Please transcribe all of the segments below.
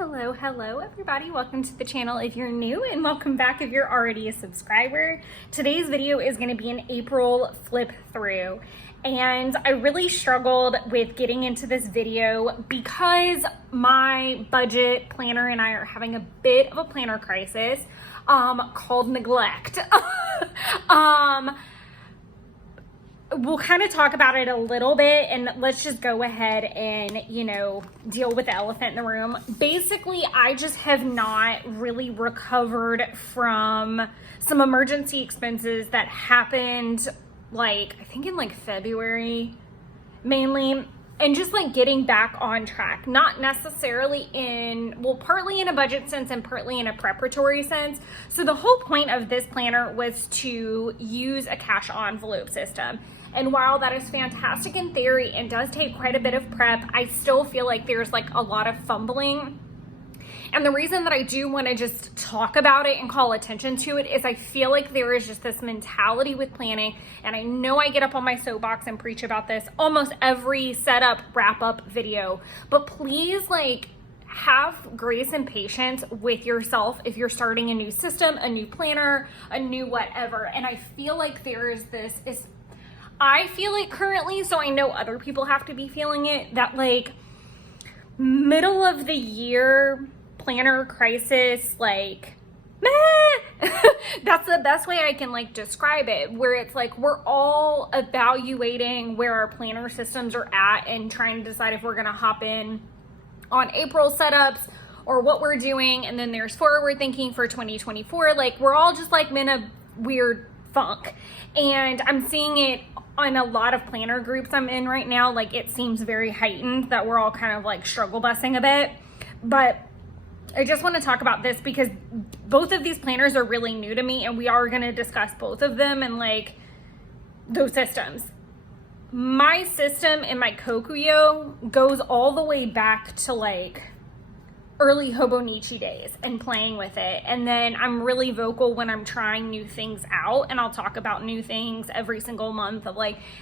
Hello everybody. Welcome to the channel if you're new, and welcome back if you're already a subscriber. Today's video is going to be an April flip through, and I really struggled with getting into this video because my budget planner and I are having a bit of a planner crisis called neglect. We'll kind of talk about it a little bit, and let's just go ahead and, deal with the elephant in the room. Basically, I just have not really recovered from some emergency expenses that happened, I think in February mainly, and just getting back on track, not necessarily partly in a budget sense and partly in a preparatory sense. So the whole point of this planner was to use a cash envelope system. And while that is fantastic in theory and does take quite a bit of prep, I still feel like there's a lot of fumbling. And the reason that I do want to just talk about it and call attention to it is I feel like there is just this mentality with planning. And I know I get up on my soapbox and preach about this almost every setup wrap up video, but please have grace and patience with yourself if you're starting a new system, a new planner, a new whatever. And I feel like there is I feel it currently, so I know other people have to be feeling it, that middle of the year planner crisis, meh. That's the best way I can describe it, where it's we're all evaluating where our planner systems are at and trying to decide if we're gonna hop in on April setups or what we're doing. And then there's forward thinking for 2024. We're all just in a weird funk, and I'm seeing it on a lot of planner groups I'm in right now. It seems very heightened that we're all kind of struggle busing a bit. But I just want to talk about this because both of these planners are really new to me, and we are going to discuss both of them and those systems. My system in my Kokuyo goes all the way back to early Hobonichi days and playing with it. And then I'm really vocal when I'm trying new things out, and I'll talk about new things every single month of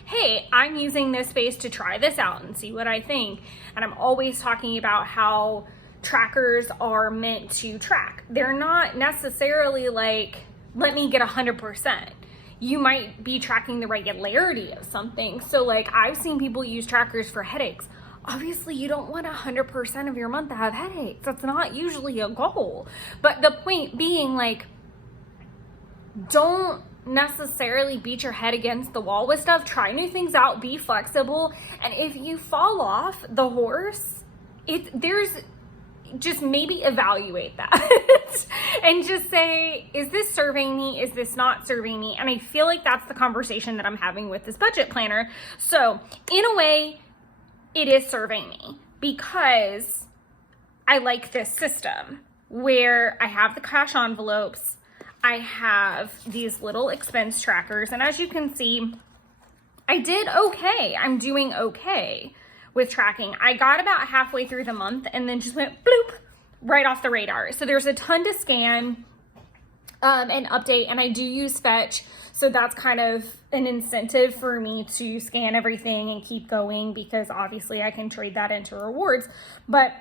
hey, I'm using this space to try this out and see what I think. And I'm always talking about how trackers are meant to track. They're not necessarily let me get 100%. You might be tracking the regularity of something. So I've seen people use trackers for headaches. Obviously, you don't want 100% of your month to have headaches. That's not usually a goal. But the point being, don't necessarily beat your head against the wall with stuff. Try new things out, be flexible. And if you fall off the horse, just maybe evaluate that and just say, is this serving me? Is this not serving me? And I feel like that's the conversation that I'm having with this budget planner. So in a way, it is serving me because I like this system where I have the cash envelopes, I have these little expense trackers, and as you can see, I did okay. I'm doing okay with tracking. I got about halfway through the month and then just went bloop right off the radar. So there's a ton to scan and update, and I do use Fetch. So that's kind of an incentive for me to scan everything and keep going, because obviously I can trade that into rewards. But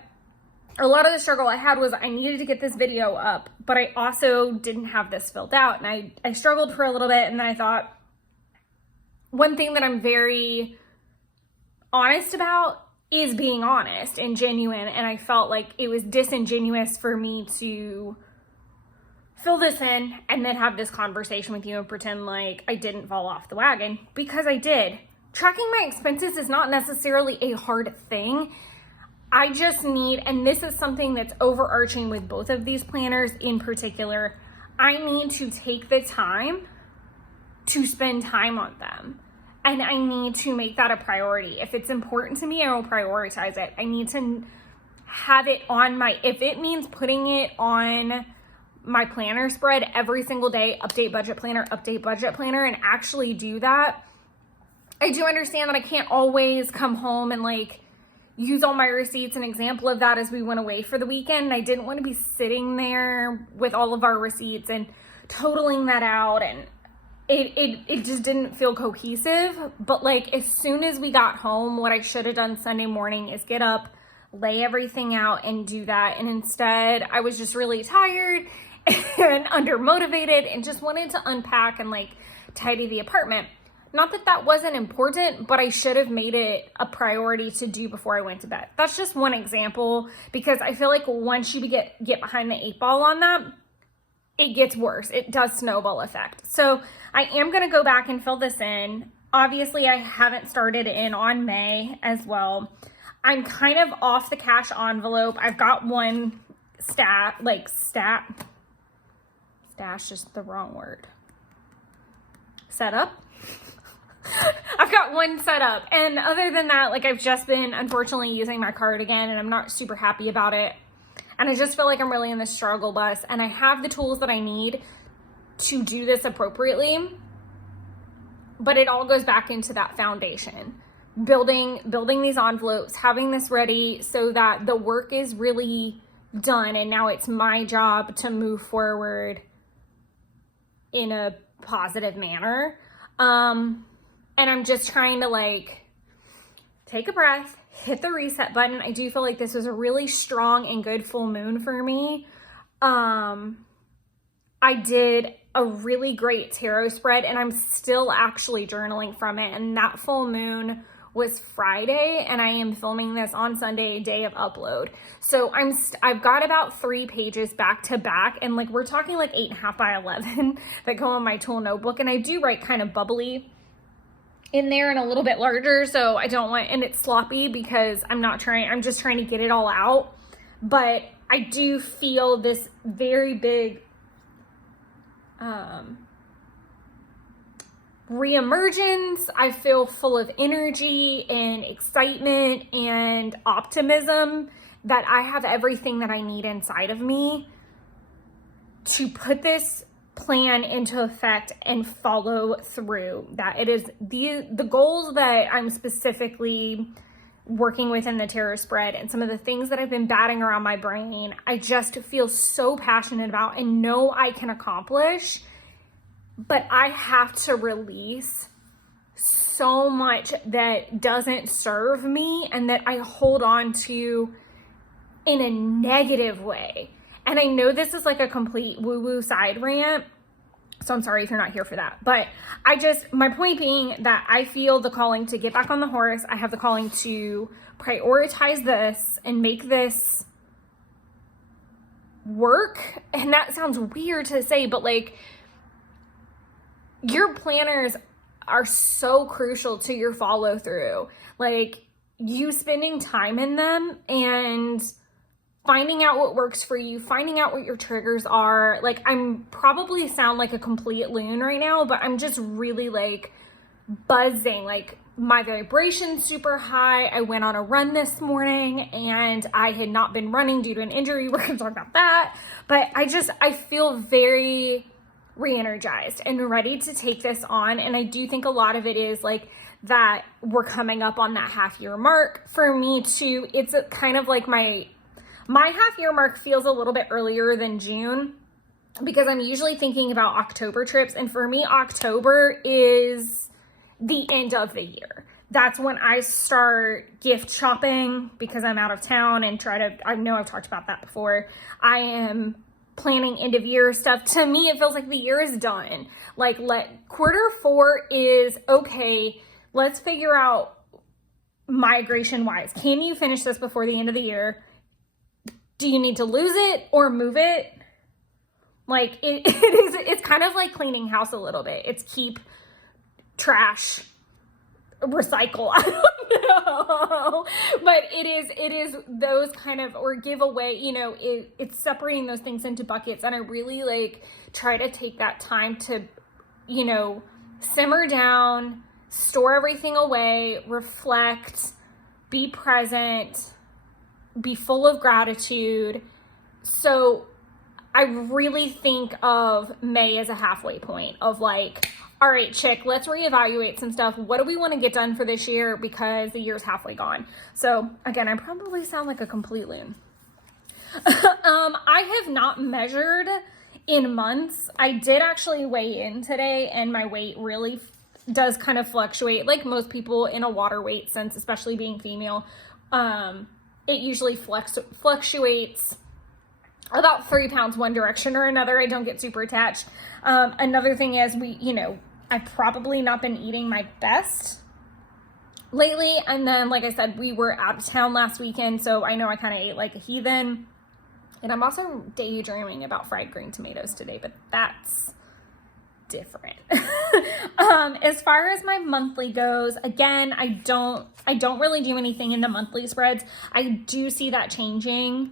a lot of the struggle I had was I needed to get this video up, but I also didn't have this filled out. And I struggled for a little bit, and then I thought, one thing that I'm very honest about is being honest and genuine. And I felt like it was disingenuous for me to fill this in and then have this conversation with you and pretend like I didn't fall off the wagon, because I did. Tracking my expenses is not necessarily a hard thing. I just need, and this is something that's overarching with both of these planners in particular, I need to take the time to spend time on them. And I need to make that a priority. If it's important to me, I will prioritize it. I need to have it on if it means putting it on my planner spread every single day, update budget planner, and actually do that. I do understand that I can't always come home and use all my receipts. An example of that is we went away for the weekend, and I didn't want to be sitting there with all of our receipts and totaling that out, and it just didn't feel cohesive. But as soon as we got home, what I should have done Sunday morning is get up, lay everything out and do that. And instead I was just really tired and undermotivated and just wanted to unpack and like tidy the apartment. Not that that wasn't important, but I should have made it a priority to do before I went to bed. That's just one example, because I feel like once you get behind the 8 ball on that, it gets worse. It does snowball effect. So I am going to go back and fill this in. Obviously, I haven't started in on May as well. I'm kind of off the cash envelope. I've got one stash is the wrong word. Set up. I've got one set up. And other than that, like, I've just been unfortunately using my card again, and I'm not super happy about it. And I just feel like I'm really in the struggle bus, and I have the tools that I need to do this appropriately. But it all goes back into that foundation. Building these envelopes, having this ready so that the work is really done, and now it's my job to move forward in a positive manner. And I'm just trying to like take a breath, hit the reset button. I do feel like this was a really strong and good full moon for me. I did a really great tarot spread, and I'm still actually journaling from it. And that full moon was Friday, and I am filming this on Sunday, day of upload. So I've got about 3 pages back to back, and like we're talking like 8.5 by 11 that go on my tool notebook. And I do write kind of bubbly in there and a little bit larger, so I don't want, and it's sloppy because I'm just trying to get it all out. But I do feel this very big reemergence. I feel full of energy and excitement and optimism that I have everything that I need inside of me to put this plan into effect and follow through. That it is the goals that I'm specifically working with in the tarot spread, and some of the things that I've been batting around my brain, I just feel so passionate about and know I can accomplish. But I have to release so much that doesn't serve me and that I hold on to in a negative way. And I know this is like a complete woo-woo side rant, so I'm sorry if you're not here for that. But my point being that I feel the calling to get back on the horse. I have the calling to prioritize this and make this work. And that sounds weird to say, but like, your planners are so crucial to your follow through. Like, you spending time in them and finding out what works for you, finding out what your triggers are. Like, I'm probably sound like a complete loon right now, but I'm just really like buzzing. Like, my vibration's super high. I went on a run this morning and I had not been running due to an injury. We're gonna talk about that. But I feel very re-energized and ready to take this on. And I do think a lot of it is like that we're coming up on that half-year mark. For me too, it's a kind of like my half-year mark feels a little bit earlier than June, because I'm usually thinking about October trips. And for me, October is the end of the year. That's when I start gift shopping, because I'm out of town and I know I've talked about that before. I am planning end of year stuff. To me, it feels like the year is done. Like, quarter 4 is okay. Let's figure out migration wise. Can you finish this before the end of the year? Do you need to lose it or move it? Like, it's kind of like cleaning house a little bit. It's keep, trash, recycle. I don't know. But it is those kind of, or give away, it's separating those things into buckets. And I really like try to take that time to, simmer down, store everything away, reflect, be present, be full of gratitude. So I really think of May as a halfway point of like, all right, chick, let's reevaluate some stuff. What do we want to get done for this year? Because the year's halfway gone. So again, I probably sound like a complete loon. I have not measured in months. I did actually weigh in today, and my weight really does kind of fluctuate, like most people in a water weight sense, especially being female. it usually fluctuates about 3 pounds one direction or another. I don't get super attached. Another thing is I've probably not been eating my best lately. And then, like I said, we were out of town last weekend, so I know I kind of ate like a heathen. And I'm also daydreaming about fried green tomatoes today, but that's different. As far as my monthly goes, again, I don't really do anything in the monthly spreads. I do see that changing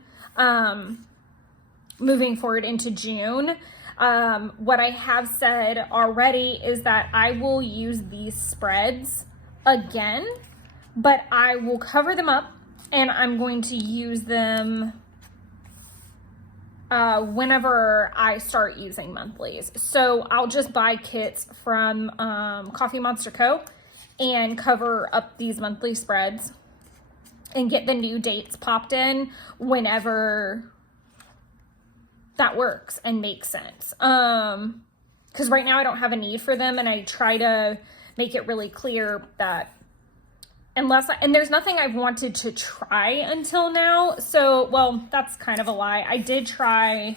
moving forward into June. What I have said already is that I will use these spreads again, but I will cover them up and I'm going to use them whenever I start using monthlies. So I'll just buy kits from Coffee Monster Co. and cover up these monthly spreads and get the new dates popped in whenever that works and makes sense. Because right now I don't have a need for them, and I try to make it really clear that and there's nothing I've wanted to try until now. So, well, that's kind of a lie. I did try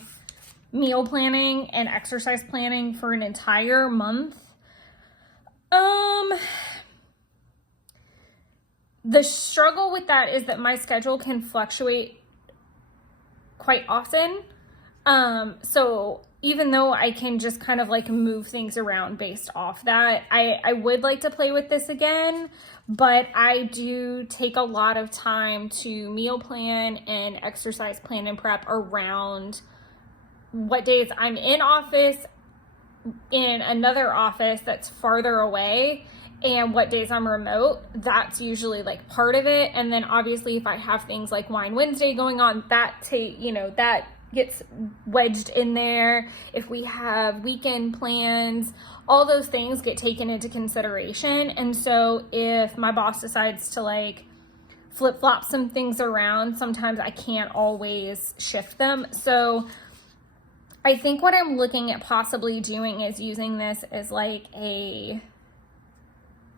meal planning and exercise planning for an entire month. The struggle with that is that my schedule can fluctuate quite often. So even though I can just kind of like move things around based off that, I would like to play with this again, but I do take a lot of time to meal plan and exercise plan and prep around what days I'm in office, in another office that's farther away, and what days I'm remote. That's usually like part of it. And then obviously if I have things like Wine Wednesday going on, that gets wedged in there. If we have weekend plans, all those things get taken into consideration. And so if my boss decides to like flip-flop some things around, sometimes I can't always shift them. So I think what I'm looking at possibly doing is using this as like a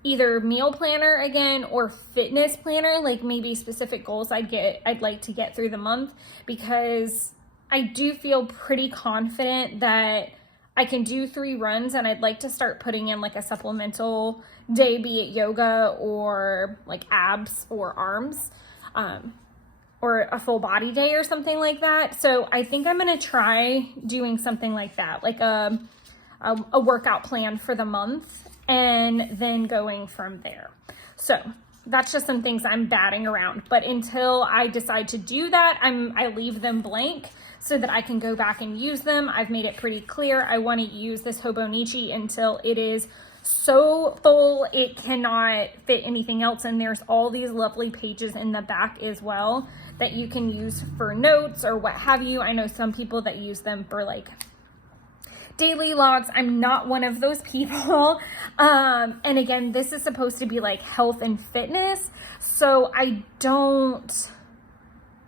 either meal planner again or fitness planner, like maybe specific goals I'd like to get through the month, because I do feel pretty confident that I can do 3 runs, and I'd like to start putting in like a supplemental day, be it yoga or like abs or arms, or a full body day or something like that. So I think I'm going to try doing something like that, like a workout plan for the month, and then going from there. So that's just some things I'm batting around. But until I decide to do that, I leave them blank so that I can go back and use them. I've made it pretty clear I want to use this Hobonichi until it is so full it cannot fit anything else. And there's all these lovely pages in the back as well that you can use for notes or what have you. I know some people that use them for like daily logs. I'm not one of those people. And again, this is supposed to be like health and fitness, so I don't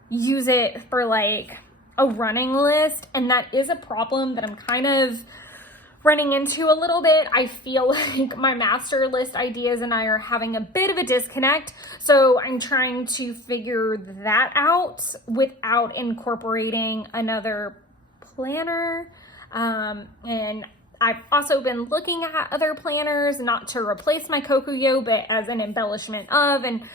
use it for like a running list, and that is a problem that I'm kind of running into a little bit. I feel like my master list ideas and I are having a bit of a disconnect, so I'm trying to figure that out without incorporating another planner. And I've also been looking at other planners, not to replace my Kokuyo, but as an embellishment of. And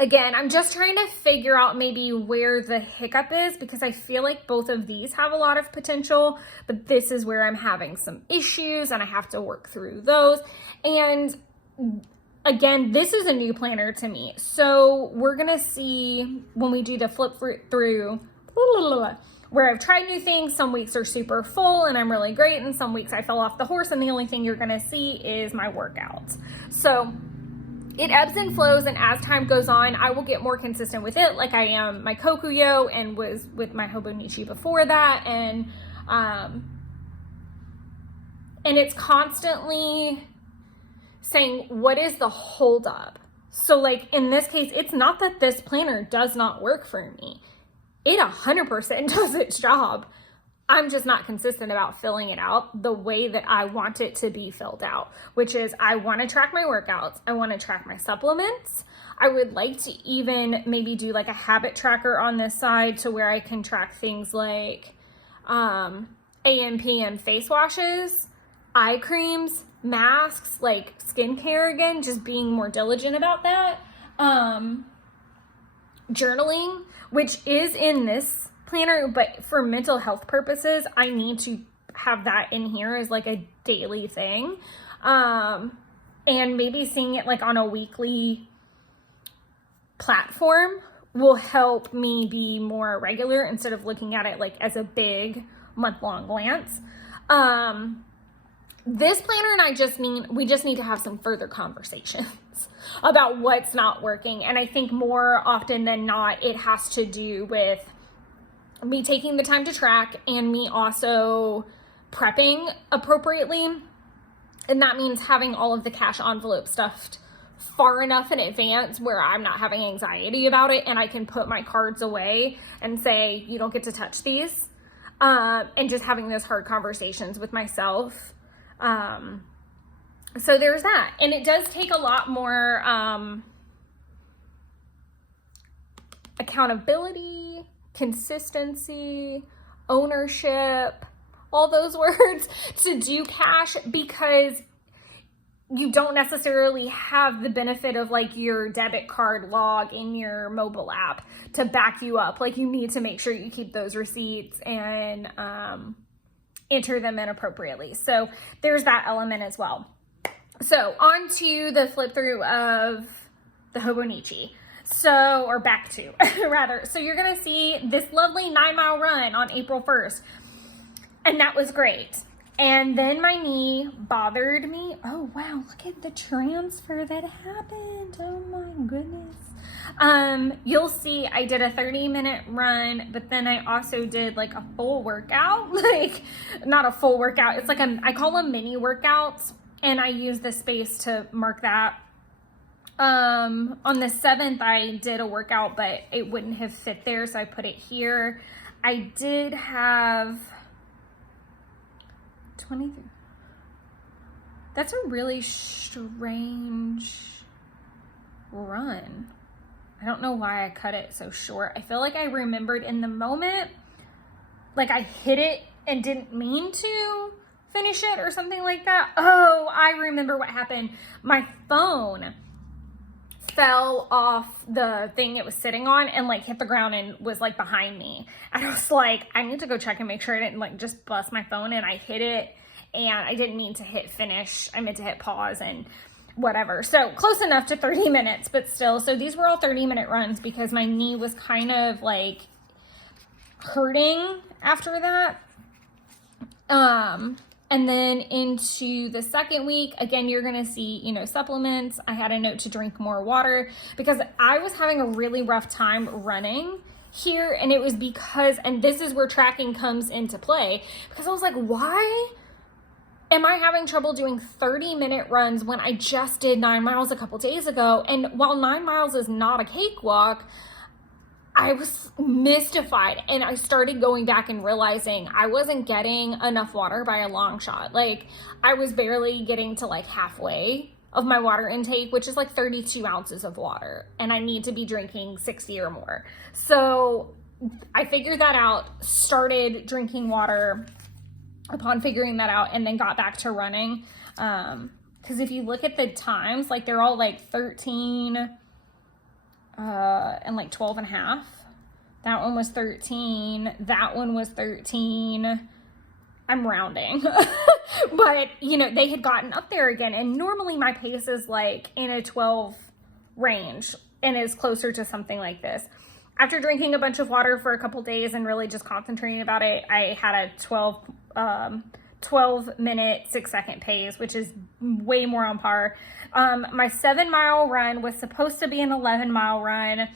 again, I'm just trying to figure out maybe where the hiccup is, because I feel like both of these have a lot of potential, but this is where I'm having some issues and I have to work through those. And again, this is a new planner to me. So we're going to see when we do the flip through where I've tried new things. Some weeks are super full and I'm really great, and some weeks I fell off the horse and the only thing you're going to see is my workouts. So it ebbs and flows, and as time goes on, I will get more consistent with it, like I am my Kokuyo and was with my Hobonichi before that. And it's constantly saying, what is the holdup? So like in this case, it's not that this planner does not work for me. It 100% does its job. I'm just not consistent about filling it out the way that I want it to be filled out, which is I want to track my workouts. I want to track my supplements. I would like to even maybe do like a habit tracker on this side to where I can track things like AM, PM face washes, eye creams, masks, like skincare again, just being more diligent about that. Journaling, which is in this planner, but for mental health purposes, I need to have that in here as like a daily thing. And maybe seeing it like on a weekly platform will help me be more regular instead of looking at it like as a big month-long glance. This planner and we just need to have some further conversations about what's not working. And I think more often than not, it has to do with me taking the time to track and me also prepping appropriately. And that means having all of the cash envelope stuffed far enough in advance where I'm not having anxiety about it and I can put my cards away and say, you don't get to touch these. And just having those hard conversations with myself. So there's that. And it does take a lot more accountability, consistency, ownership, all those words to do cash, because you don't necessarily have the benefit of like your debit card log in your mobile app to back you up. Like you need to make sure you keep those receipts and enter them in appropriately. So there's that element as well. So on to the flip through of the Hobonichi. Or back to, rather. So you're going to see this lovely 9-mile run on April 1st. And that was great. And then my knee bothered me. Oh, wow. Look at the transfer that happened. Oh my goodness. You'll see I did a 30-minute run, but then I also did like a full workout. Like not a full workout. It's like I call them mini workouts. And I use the space to mark that. On the 7th, I did a workout, but it wouldn't have fit there, so I put it here. I did have 23. That's a really strange run. I don't know why I cut it so short. I feel like I remembered in the moment, like I hit it and didn't mean to finish it or something like that. Oh, I remember what happened. My phone fell off the thing it was sitting on and like hit the ground and was like behind me. And I was like, I need to go check and make sure I didn't like just bust my phone, and I hit it and I didn't mean to hit finish. I meant to hit pause and whatever. So close enough to 30 minutes, but still. So these were all 30-minute runs because my knee was kind of like hurting after that. And then into the second week, again, you're going to see, supplements. I had a note to drink more water because I was having a really rough time running here. And it was because, and this is where tracking comes into play, because I was like, why am I having trouble doing 30-minute runs when I just did 9 miles a couple days ago? And while 9 miles is not a cakewalk, I was mystified, and I started going back and realizing I wasn't getting enough water by a long shot. Like I was barely getting to like halfway of my water intake, which is like 32 ounces of water, and I need to be drinking 60 or more. So I figured that out, started drinking water upon figuring that out, and then got back to running. Because if you look at the times, like they're all like 13 and like 12 and a half. That one was 13. That one was 13. I'm rounding. But, they had gotten up there again. And normally my pace is like in a 12 range and is closer to something like this. After drinking a bunch of water for a couple days and really just concentrating about it, I had a 12-minute, 6-second pace, which is way more on par. My 7-mile run was supposed to be an 11-mile run,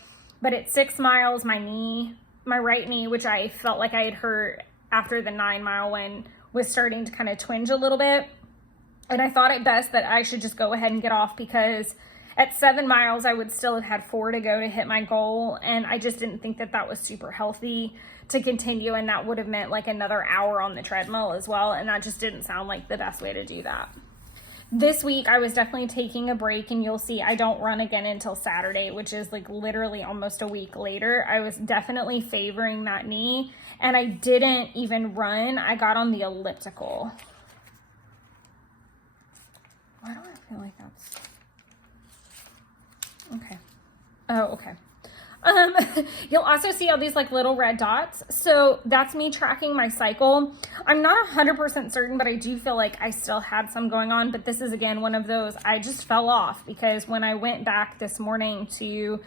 but at 6 miles, my right knee, which I felt like I had hurt after the 9-mile one, was starting to kind of twinge a little bit. And I thought it best that I should just go ahead and get off, because at 7 miles, I would still have had 4 to go to hit my goal. And I just didn't think that that was super healthy to continue. And that would have meant like another hour on the treadmill as well. And that just didn't sound like the best way to do that. This week, I was definitely taking a break, and you'll see I don't run again until Saturday, which is like literally almost a week later. I was definitely favoring that knee, and I didn't even run. I got on the elliptical. Why do I feel like that's... Okay. Oh, okay. You'll also see all these like little red dots. So that's me tracking my cycle. I'm not 100% certain, but I do feel like I still had some going on. But this is, again, one of those, I just fell off because when I went back this morning to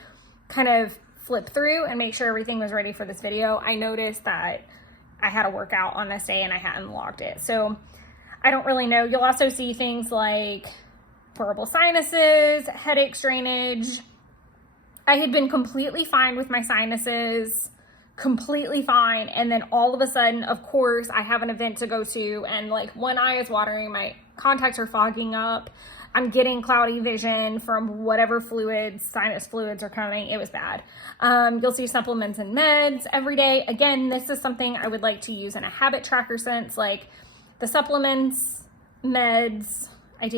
kind of flip through and make sure everything was ready for this video, I noticed that I had a workout on this day and I hadn't logged it. So I don't really know. You'll also see things like horrible sinuses, headache, drainage. I had been completely fine with my sinuses, completely fine. And then all of a sudden, of course, I have an event to go to, and like one eye is watering, my contacts are fogging up. I'm getting cloudy vision from whatever fluids, sinus fluids are coming. It was bad. You'll see supplements and meds every day. Again, this is something I would like to use in a habit tracker sense, like the supplements, meds. I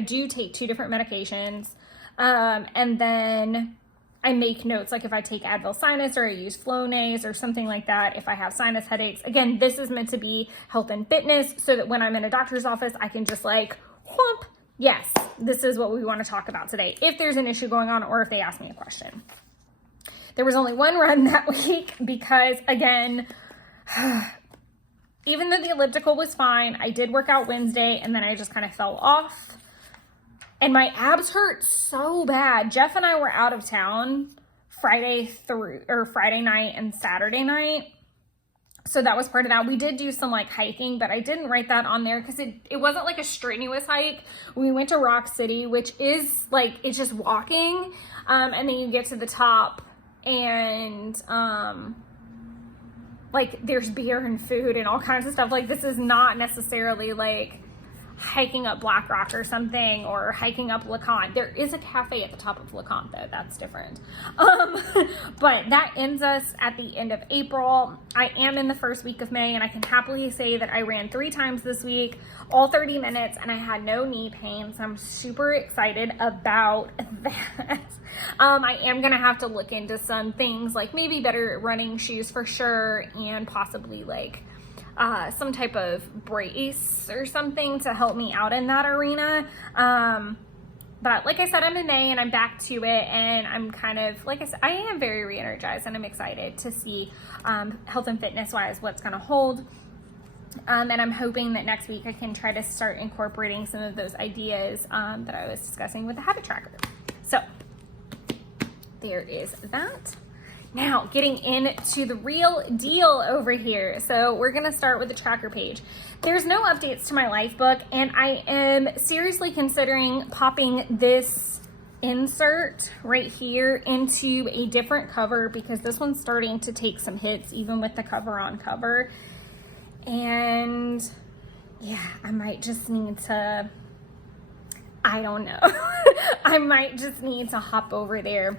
do take 2 different medications. And then I make notes, like if I take Advil Sinus or I use Flonase or something like that, if I have sinus headaches. Again, this is meant to be health and fitness so that when I'm in a doctor's office, I can just like, whomp, yes, this is what we want to talk about today, if there's an issue going on or if they ask me a question. There was only one run that week because, again, even though the elliptical was fine, I did work out Wednesday and then I just kind of fell off. And my abs hurt so bad. Jeff and I were out of town Friday night and Saturday night. So that was part of that. We did do some like hiking, but I didn't write that on there because it wasn't like a strenuous hike. We went to Rock City, which is like, it's just walking. And then you get to the top and like there's beer and food and all kinds of stuff. Like this is not necessarily like hiking up Black Rock or something, or hiking up LeConte. There is a cafe at the top of LeConte though, that's different. But that ends us at the end of April. I am in the first week of May, and I can happily say that I ran 3 times this week, all 30 minutes, and I had no knee pain, so I'm super excited about that. I am gonna have to look into some things, like maybe better running shoes for sure, and possibly like some type of brace or something to help me out in that arena. But like I said, I'm in May and I'm back to it, and I'm kind of, like I said, I am very re-energized and I'm excited to see health and fitness wise what's going to hold. And I'm hoping that next week I can try to start incorporating some of those ideas that I was discussing with the habit tracker. So there is that. Now, getting into the real deal over here. So we're going to start with the tracker page. There's no updates to my life book, and I am seriously considering popping this insert right here into a different cover because this one's starting to take some hits even with the cover on cover. And yeah, I might just need to, I don't know. I might just need to hop over there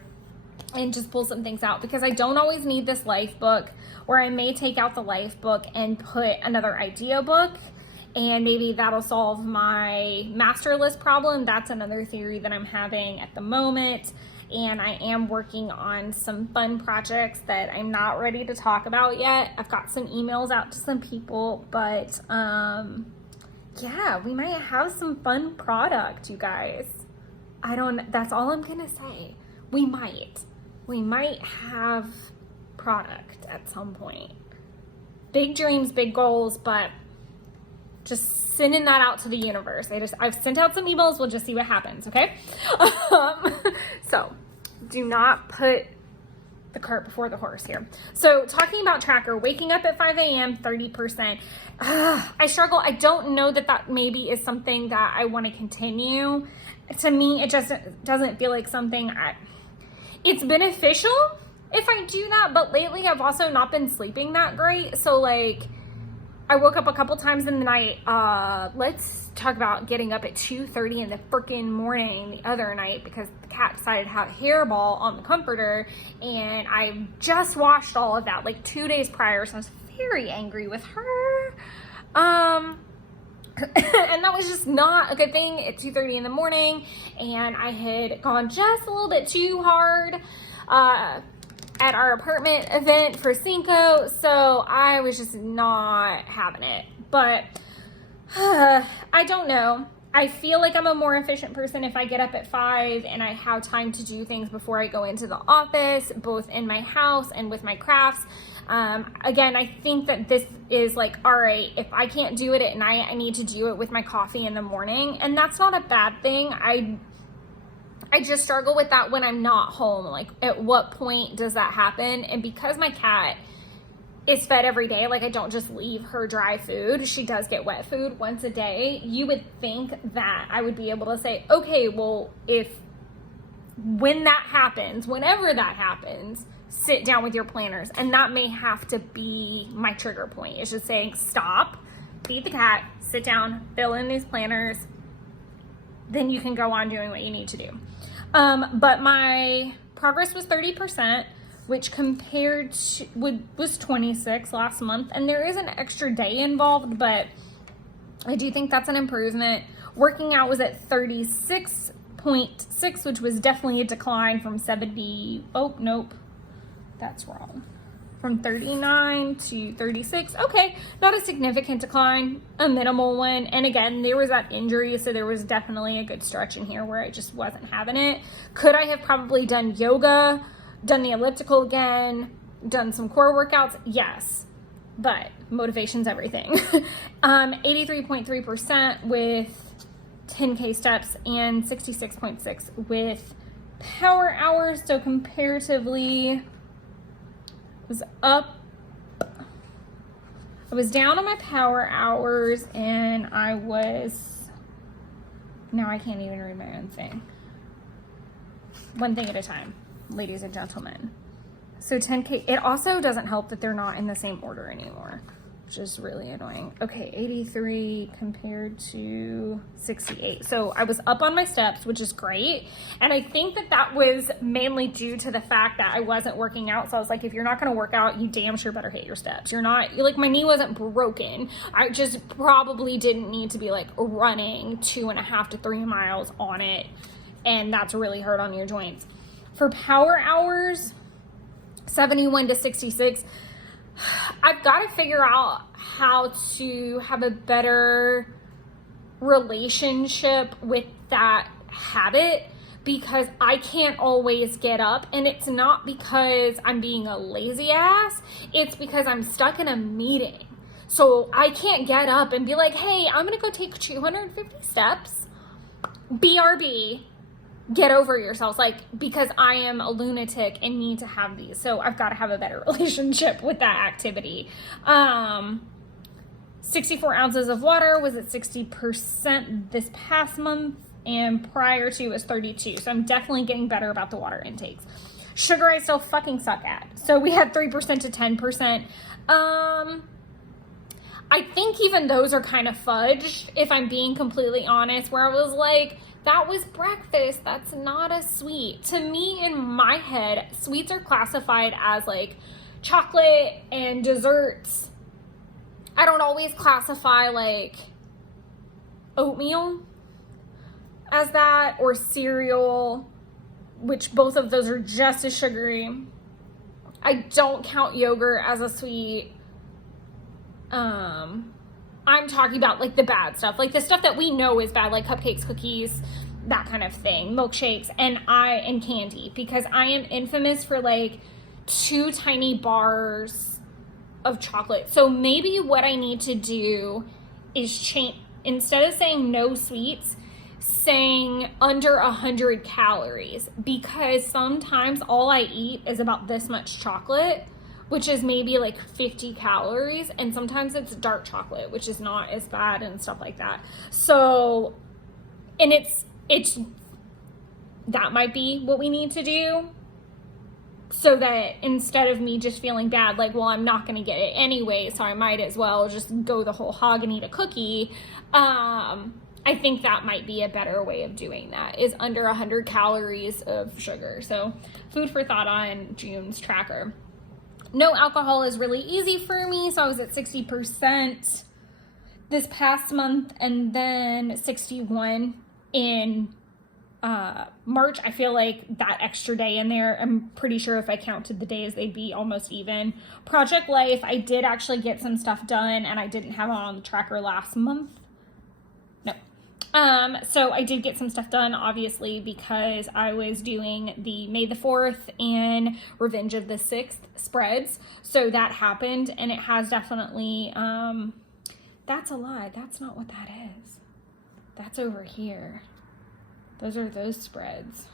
and just pull some things out because I don't always need this life book, or I may take out the life book and put another idea book, and maybe that'll solve my master list problem. That's another theory that I'm having at the moment. And I am working on some fun projects that I'm not ready to talk about yet. I've got some emails out to some people, but yeah, we might have some fun product, you guys. That's all I'm gonna say. We might have product at some point. Big dreams, big goals, but just sending that out to the universe. I've sent out some emails. We'll just see what happens, okay? So do not put the cart before the horse here. So talking about tracker, waking up at 5 a.m., 30%. I struggle. I don't know that maybe is something that I want to continue. To me, it just doesn't feel like something it's beneficial if I do that, but lately I've also not been sleeping that great. So like, I woke up a couple times in the night. Let's talk about getting up at 2:30 in the freaking morning the other night because the cat decided to have a hairball on the comforter, and I just washed all of that like 2 days prior, so I was very angry with her. And that was just not a good thing at 2:30 in the morning, and I had gone just a little bit too hard at our apartment event for Cinco, so I was just not having it. But I don't know. I feel like I'm a more efficient person if I get up at 5 and I have time to do things before I go into the office, both in my house and with my crafts. Again, I think that this is like, all right, if I can't do it at night, I need to do it with my coffee in the morning. And that's not a bad thing. I just struggle with that when I'm not home. Like, at what point does that happen? And because my cat is fed every day, like I don't just leave her dry food. She does get wet food once a day. You would think that I would be able to say, okay, well, when that happens, whenever that happens, sit down with your planners. And that may have to be my trigger point. It's just saying, stop, feed the cat, sit down, fill in these planners. Then you can go on doing what you need to do. But my progress was 30%, which compared to, was 26 last month. And there is an extra day involved, but I do think that's an improvement. Working out was at 36.6, which was definitely a decline from 70. Oh, nope, that's wrong. From 39 to 36. Okay, not a significant decline, a minimal one. And again, there was that injury, so there was definitely a good stretch in here where I just wasn't having it. Could I have probably done yoga, done the elliptical again, done some core workouts? Yes, but motivation's everything. 83.3% with 10K steps and 66.6 with power hours. So comparatively, was up. I was down on my power hours, and I was, now I can't even read my own thing. One thing at a time, ladies and gentlemen. So 10K, it also doesn't help that they're not in the same order anymore, which is really annoying. Okay, 83 compared to 68. So I was up on my steps, which is great. And I think that that was mainly due to the fact that I wasn't working out. So I was like, if you're not going to work out, you damn sure better hit your steps. You're not, like, my knee wasn't broken. I just probably didn't need to be like running 2.5 to 3 miles on it. And that's really hard on your joints. For power hours, 71 to 66. I've got to figure out how to have a better relationship with that habit, because I can't always get up, and it's not because I'm being a lazy ass, it's because I'm stuck in a meeting. So I can't get up and be like, hey, I'm gonna go take 250 steps, BRB, get over yourselves, like, because I am a lunatic and need to have these. So I've got to have a better relationship with that activity. 64 ounces of water was at 60% this past month, and prior to was 32. So I'm definitely getting better about the water intakes. Sugar I still fucking suck at. So we had 3% to 10%. I think even those are kind of fudged, if I'm being completely honest, where I was like, that was breakfast, that's not a sweet. To me, in my head, sweets are classified as like chocolate and desserts. I don't always classify like oatmeal as that, or cereal, which both of those are just as sugary. I don't count yogurt as a sweet. I'm talking about like the bad stuff, like the stuff that we know is bad, like cupcakes, cookies, that kind of thing, milkshakes, and candy, because I am infamous for like 2 tiny bars of chocolate. So maybe what I need to do is change, instead of saying no sweets, saying under 100 calories, because sometimes all I eat is about this much chocolate, which is maybe like 50 calories, and sometimes it's dark chocolate, which is not as bad and stuff like that. So, and it's that might be what we need to do. so that instead of me just feeling bad, like, well, I'm not going to get it anyway, so I might as well just go the whole hog and eat a cookie. I think that might be a better way of doing that, is under 100 calories of sugar. So food for thought on June's tracker. No alcohol is really easy for me. So I was at 60% this past month, and then 61 in March. I feel like that extra day in there, I'm pretty sure if I counted the days, they'd be almost even. Project Life, I did actually get some stuff done, and I didn't have it on the tracker last month. No. So I did get some stuff done, obviously, because I was doing the May the 4th and Revenge of the 6th spreads. So that happened, and it has definitely, that's a lie. That's not what that is. That's over here. Those are those spreads.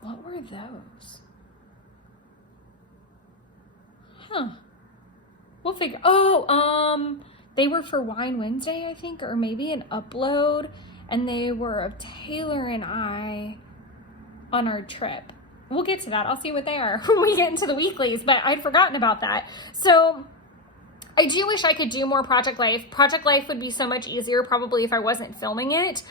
What were those? Huh. We'll figure. Oh, they were for Wine Wednesday, I think, or maybe an upload, and they were of Taylor and I on our trip. We'll get to that. I'll see what they are when we get into the weeklies, but I'd forgotten about that. So I do wish I could do more Project Life. Project Life would be so much easier probably if I wasn't filming it,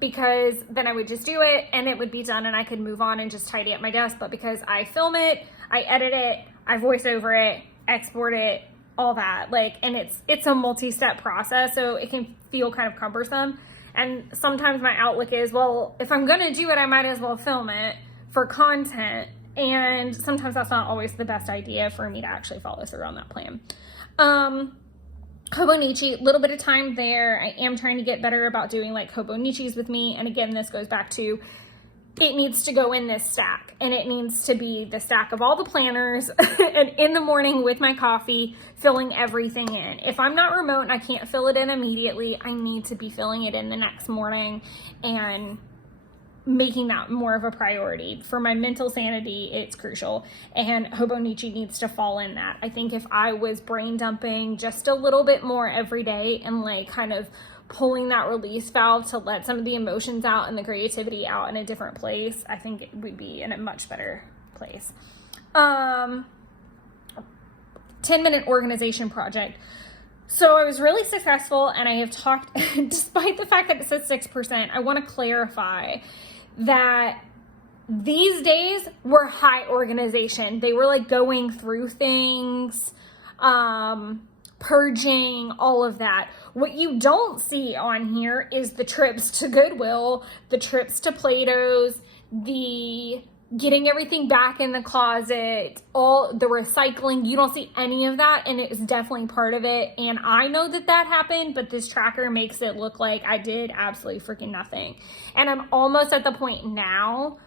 because then I would just do it and it would be done and I could move on and just tidy up my desk. But because I film it, I edit it, I voice over it, export it, all that, like, and it's a multi-step process, so it can feel kind of cumbersome. And sometimes my outlook is, well, if I'm gonna do it, I might as well film it for content. And sometimes that's not always the best idea for me to actually follow through on that plan. Hobonichi, a little bit of time there. I am trying to get better about doing like Hobonichis with me. And again, this goes back to, it needs to go in this stack, and it needs to be the stack of all the planners and in the morning with my coffee, filling everything in. If I'm not remote and I can't fill it in immediately, I need to be filling it in the next morning and making that more of a priority. For my mental sanity, it's crucial, and Hobonichi needs to fall in that. I think if I was brain dumping just a little bit more every day and like kind of pulling that release valve to let some of the emotions out and the creativity out in a different place, I think it would be in a much better place. 10-minute organization project. So I was really successful, and I have talked, despite the fact that it says 6%, I want to clarify that these days were high organization. They were like going through things, purging, all of that. What you don't see on here is the trips to Goodwill, the trips to Plato's, the getting everything back in the closet, all the recycling. You don't see any of that, and it is definitely part of it. And I know that that happened, but this tracker makes it look like I did absolutely freaking nothing. And I'm almost at the point now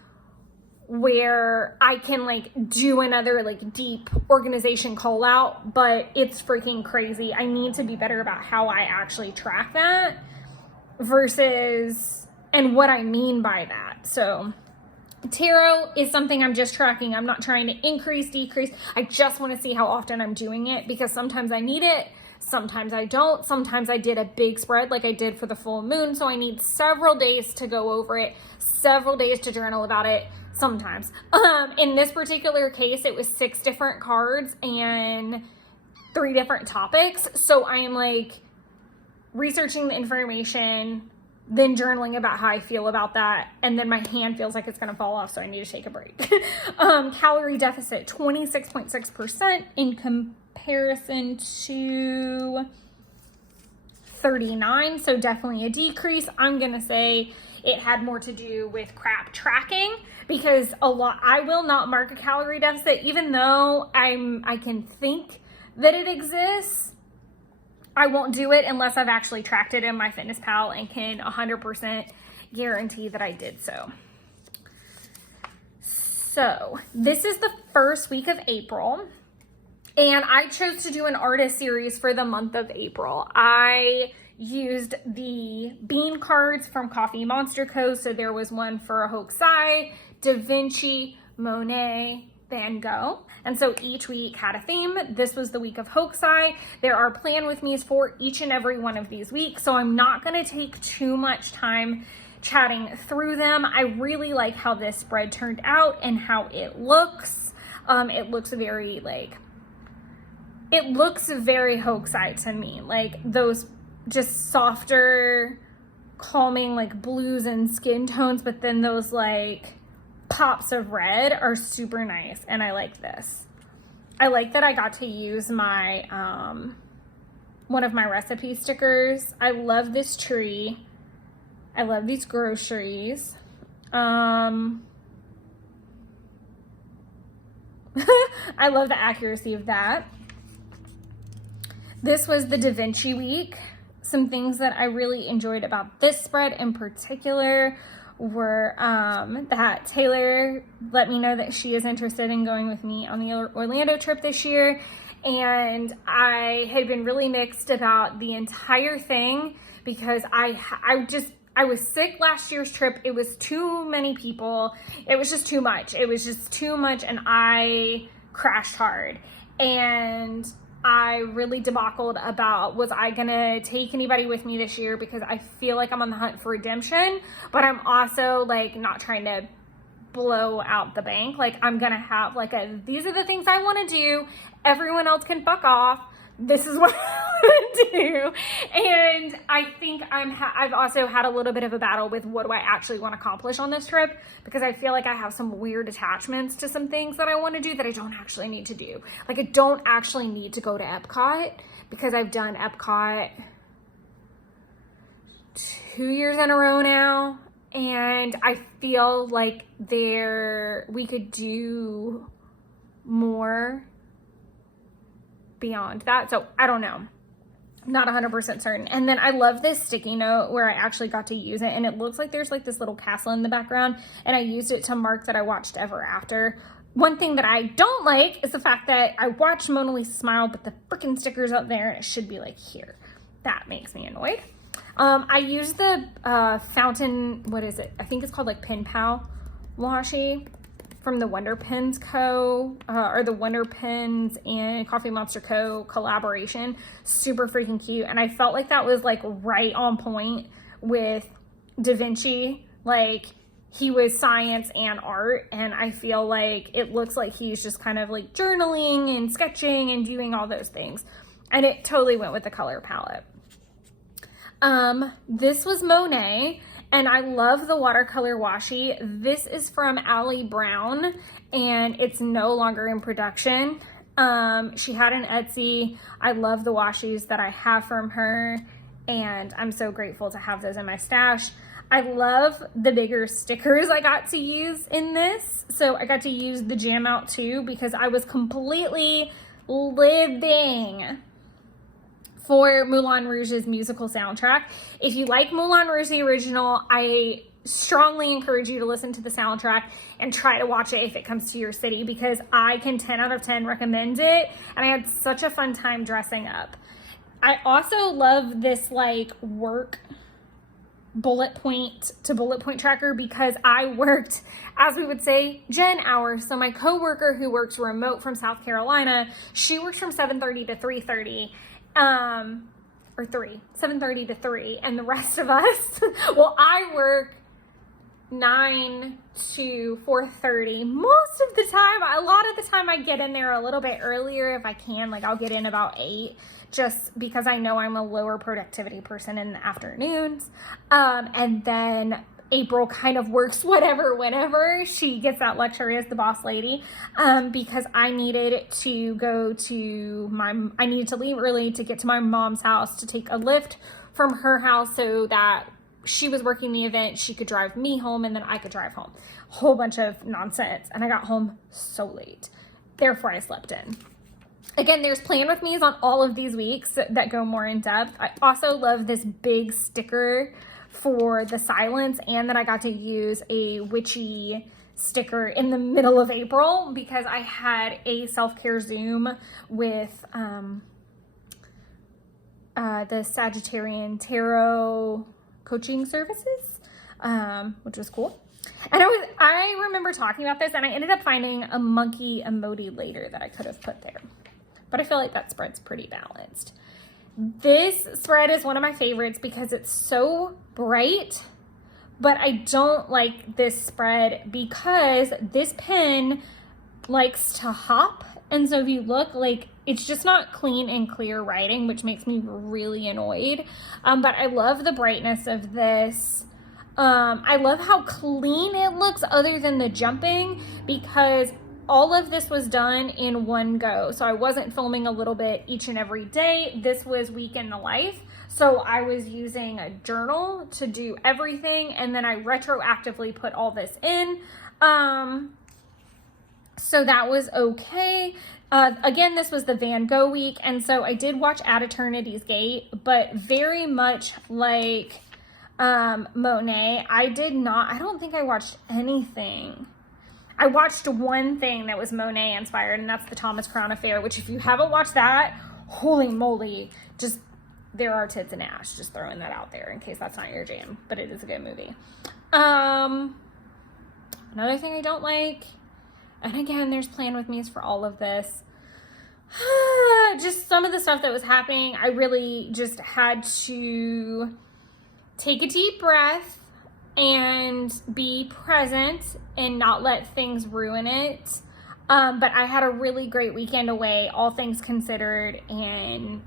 where I can like do another like deep organization call out, but it's freaking crazy. I need to be better about how I actually track that versus, and what I mean by that. So tarot is something I'm just tracking. I'm not trying to increase, decrease. I just want to see how often I'm doing it, because sometimes I need it, sometimes I don't. Sometimes I did a big spread like I did for the full moon, so I need several days to go over it, several days to journal about it. Sometimes. In this particular case, it was 6 different cards and 3 different topics. So I am like researching the information, then journaling about how I feel about that, and then my hand feels like it's going to fall off, so I need to take a break. Calorie deficit, 26.6% in comparison to 39, so definitely a decrease. I'm going to say it had more to do with crap tracking, because I will not mark a calorie deficit, even though I can think that it exists. I won't do it unless I've actually tracked it in MyFitnessPal and can 100% guarantee that I did so. So this is the first week of April, and I chose to do an artist series for the month of April. I used the bean cards from Coffee Monster Co. So there was one for Hokusai, Da Vinci, Monet, Van Gogh. And so each week had a theme. This was the week of Hokusai. There are plan with me's for each and every one of these weeks. So I'm not going to take too much time chatting through them. I really like how this spread turned out and how it looks. It looks very like, it looks very hoaxite to me. Like those just softer, calming like blues and skin tones, but then those like pops of red are super nice. And I like this. I like that I got to use my, one of my recipe stickers. I love this tree. I love these groceries. I love the accuracy of that. This was the Da Vinci week. Some things that I really enjoyed about this spread in particular were that Taylor let me know that she is interested in going with me on the Orlando trip this year. And I had been really mixed about the entire thing because I was sick last year's trip. It was too many people. It was just too much. It was just too much, and I crashed hard. And I really debacled about, was I gonna take anybody with me this year, because I feel like I'm on the hunt for redemption, but I'm also like not trying to blow out the bank. Like I'm gonna have like these are the things I want to do. Everyone else can fuck off. This is what I want to do. And I think I've also had a little bit of a battle with what do I actually want to accomplish on this trip, because I feel like I have some weird attachments to some things that I want to do that I don't actually need to do. Like I don't actually need to go to Epcot, because I've done Epcot 2 years in a row now. And I feel like we could do more beyond that. So I don't know. I'm not 100% certain. And then I love this sticky note where I actually got to use it. And it looks like there's like this little castle in the background. And I used it to mark that I watched Ever After. One thing that I don't like is the fact that I watched Mona Lisa Smile, but the freaking sticker's up there and it should be like here. That makes me annoyed. I used the fountain, what is it? I think it's called like Pen Pal washi from the Wonder Pens Co. Or the Wonder Pens and Coffee Monster Co. collaboration. Super freaking cute. And I felt like that was like right on point with Da Vinci. Like he was science and art. And I feel like it looks like he's just kind of like journaling and sketching and doing all those things. And it totally went with the color palette. This was Monet, and I love the watercolor washi. This is from Allie Brown, and it's no longer in production. She had an Etsy. I love the washis that I have from her, and I'm so grateful to have those in my stash. I love the bigger stickers I got to use in this. So I got to use the Jam Out too, because I was completely living for Moulin Rouge's musical soundtrack. If you like Moulin Rouge the original, I strongly encourage you to listen to the soundtrack and try to watch it if it comes to your city, because I can 10 out of 10 recommend it, and I had such a fun time dressing up. I also love this like work bullet point to bullet point tracker, because I worked, as we would say, Gen hours. So my coworker who works remote from South Carolina, she works from 7:30 to 3:30. Or 7:30 to 3, and the rest of us, well, I work 9 to 4:30 most of the time. A lot of the time I get in there a little bit earlier if I can. Like I'll get in about 8, just because I know I'm a lower productivity person in the afternoons. And then April kind of works whenever she gets that luxury as the boss lady, because I needed to I needed to leave early to get to my mom's house to take a lift from her house, so that she was working the event, she could drive me home, and then I could drive home. Whole bunch of nonsense, and I got home so late. Therefore, I slept in. Again, there's plan with me's on all of these weeks that go more in depth. I also love this big sticker for the silence, and that I got to use a witchy sticker in the middle of April, because I had a self-care Zoom with the Sagittarian Tarot coaching services, which was cool. And I remember talking about this, and I ended up finding a monkey emoji later that I could have put there, but I feel like that spread's pretty balanced. This spread is one of my favorites because it's so bright, but I don't like this spread because this pen likes to hop. And so if you look, like, it's just not clean and clear writing, which makes me really annoyed. But I love the brightness of this. I love how clean it looks other than the jumping, because all of this was done in one go. So I wasn't filming a little bit each and every day. This was week in the life. So I was using a journal to do everything. And then I retroactively put all this in. So that was okay. Again, this was the Van Gogh week. And so I did watch At Eternity's Gate, but very much like Monet, I don't think I watched anything. I watched one thing that was Monet inspired, and that's the Thomas Crown Affair, which if you haven't watched that, holy moly, just, there are tits and ash, just throwing that out there in case that's not your jam, but it is a good movie. Another thing I don't like, and again, there's plan with me's for all of this, just some of the stuff that was happening, I really just had to take a deep breath and be present and not let things ruin it. But I had a really great weekend away, all things considered, and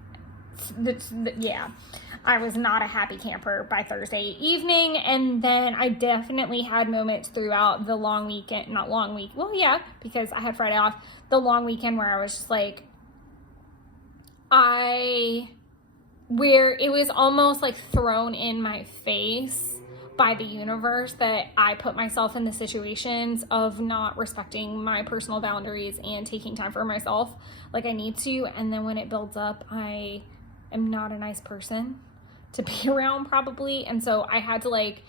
yeah, I was not a happy camper by Thursday evening. And then I definitely had moments throughout the long weekend, because I had Friday off, the long weekend where I was just like, where it was almost like thrown in my face by the universe that I put myself in the situations of not respecting my personal boundaries and taking time for myself like I need to. And then when it builds up, I am not a nice person to be around probably. And so I had to like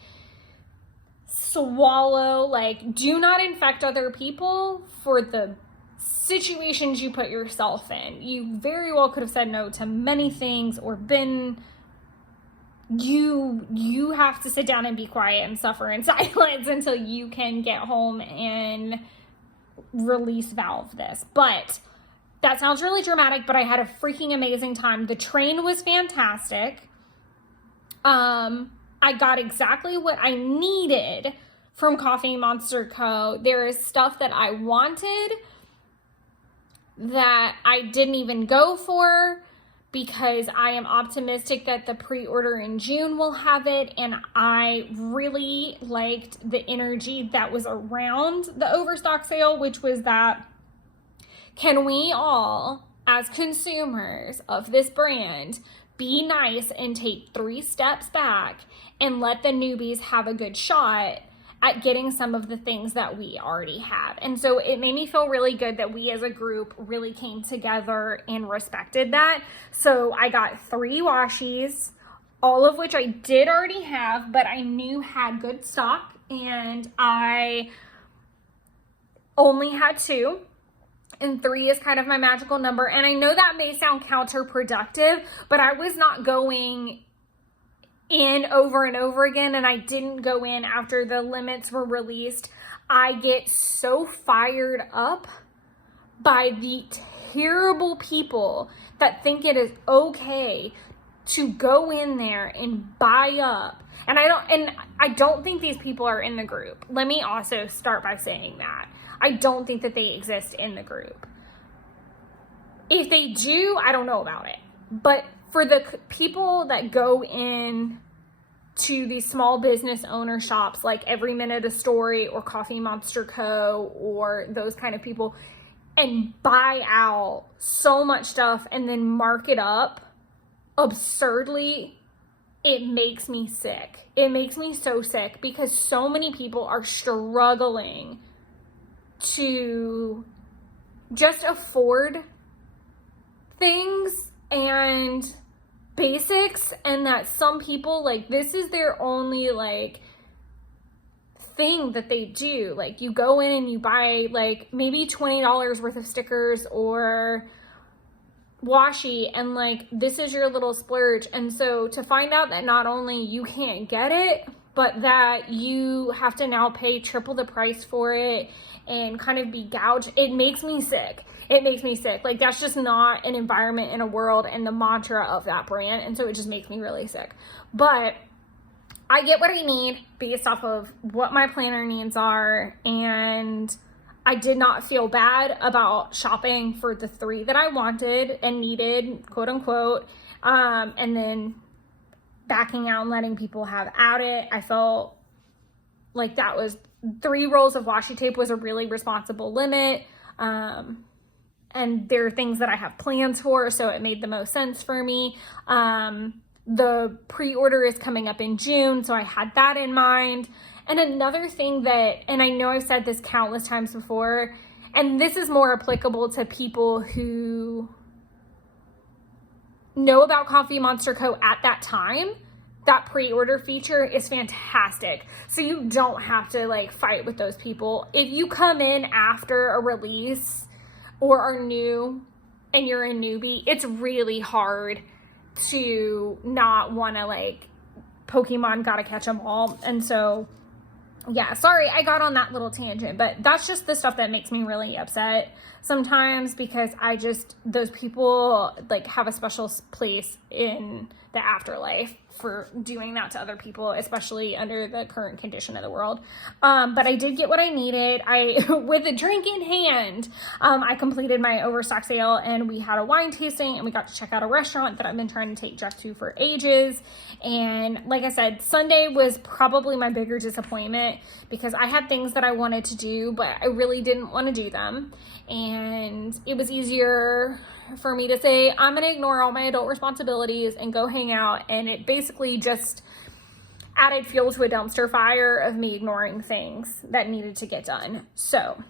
swallow, like, do not infect other people for the situations you put yourself in. You very well could have said no to many things or been, you have to sit down and be quiet and suffer in silence until you can get home and release valve this. But that sounds really dramatic, but I had a freaking amazing time. The train was fantastic. I got exactly what I needed from Coffee Monster Co. There is stuff that I wanted that I didn't even go for because I am optimistic that the pre-order in June will have it, and I really liked the energy that was around the overstock sale, which was that, can we all, as consumers of this brand, be nice and take 3 steps back and let the newbies have a good shot at getting some of the things that we already have. And so it made me feel really good that we as a group really came together and respected that. So I got 3 washies, all of which I did already have, but I knew had good stock, and I only had 2. And 3 is kind of my magical number. And I know that may sound counterproductive, but I was not going in over and over again, and I didn't go in after the limits were released. I get so fired up by the terrible people that think it is okay to go in there and buy up. And I don't think these people are in the group. Let me also start by saying that. I don't think that they exist in the group. If they do, I don't know about it. But for the people that go in to these small business owner shops like Every Minute a Story or Coffee Monster Co. or those kind of people, and buy out so much stuff and then mark it up absurdly, it makes me sick. It makes me so sick because so many people are struggling to just afford things and basics, and that some people, like, this is their only like thing that they do. Like, you go in and you buy like maybe $20 worth of stickers or washi, and like this is your little splurge. And so to find out that not only you can't get it, but that you have to now pay triple the price for it and kind of be gouged, it makes me sick. It makes me sick. Like, that's just not an environment in a world and the mantra of that brand. And so it just makes me really sick. But I get what I need based off of what my planner needs are, and I did not feel bad about shopping for the 3 that I wanted and needed, quote unquote, and then backing out and letting people have at it. I felt like that was 3 rolls of washi tape was a really responsible limit. And there are things that I have plans for, so it made the most sense for me. The pre-order is coming up in June, so I had that in mind. And another thing that, and I know I've said this countless times before, and this is more applicable to people who know about Coffee Monster Co. at that time, that pre-order feature is fantastic. So you don't have to like fight with those people. If you come in after a release or are new and you're a newbie, it's really hard to not want to like Pokemon gotta catch them all. And so yeah, sorry I got on that little tangent, but that's just the stuff that makes me really upset sometimes, because those people like have a special place in the afterlife for doing that to other people, especially under the current condition of the world. But I did get what I needed. With a drink in hand, I completed my overstock sale, and we had a wine tasting, and we got to check out a restaurant that I've been trying to take Jeff to for ages. And like I said, Sunday was probably my bigger disappointment, because I had things that I wanted to do, but I really didn't want to do them. And it was easier for me to say, I'm going to ignore all my adult responsibilities and go hang out. And it basically just added fuel to a dumpster fire of me ignoring things that needed to get done. So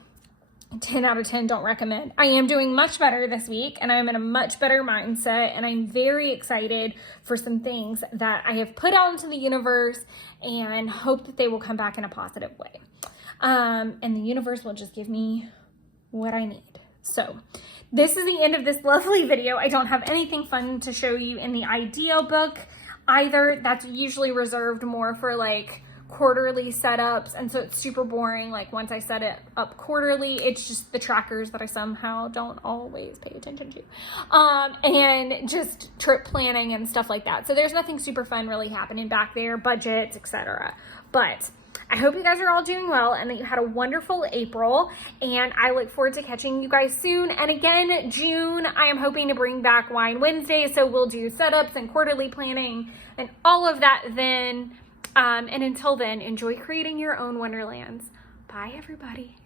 10 out of 10, don't recommend. I am doing much better this week, and I'm in a much better mindset, and I'm very excited for some things that I have put out into the universe and hope that they will come back in a positive way. And the universe will just give me what I need. So this is the end of this lovely video. I don't have anything fun to show you in the ideal book either. That's usually reserved more for like quarterly setups, and so it's super boring. Like once I set it up quarterly, it's just the trackers that I somehow don't always pay attention to, and just trip planning and stuff like that. So there's nothing super fun really happening back there, budgets, etc. But I hope you guys are all doing well and that you had a wonderful April, and I look forward to catching you guys soon. And again, June, I am hoping to bring back Wine Wednesday, so we'll do setups and quarterly planning and all of that then. And until then, enjoy creating your own wonderlands. Bye, everybody.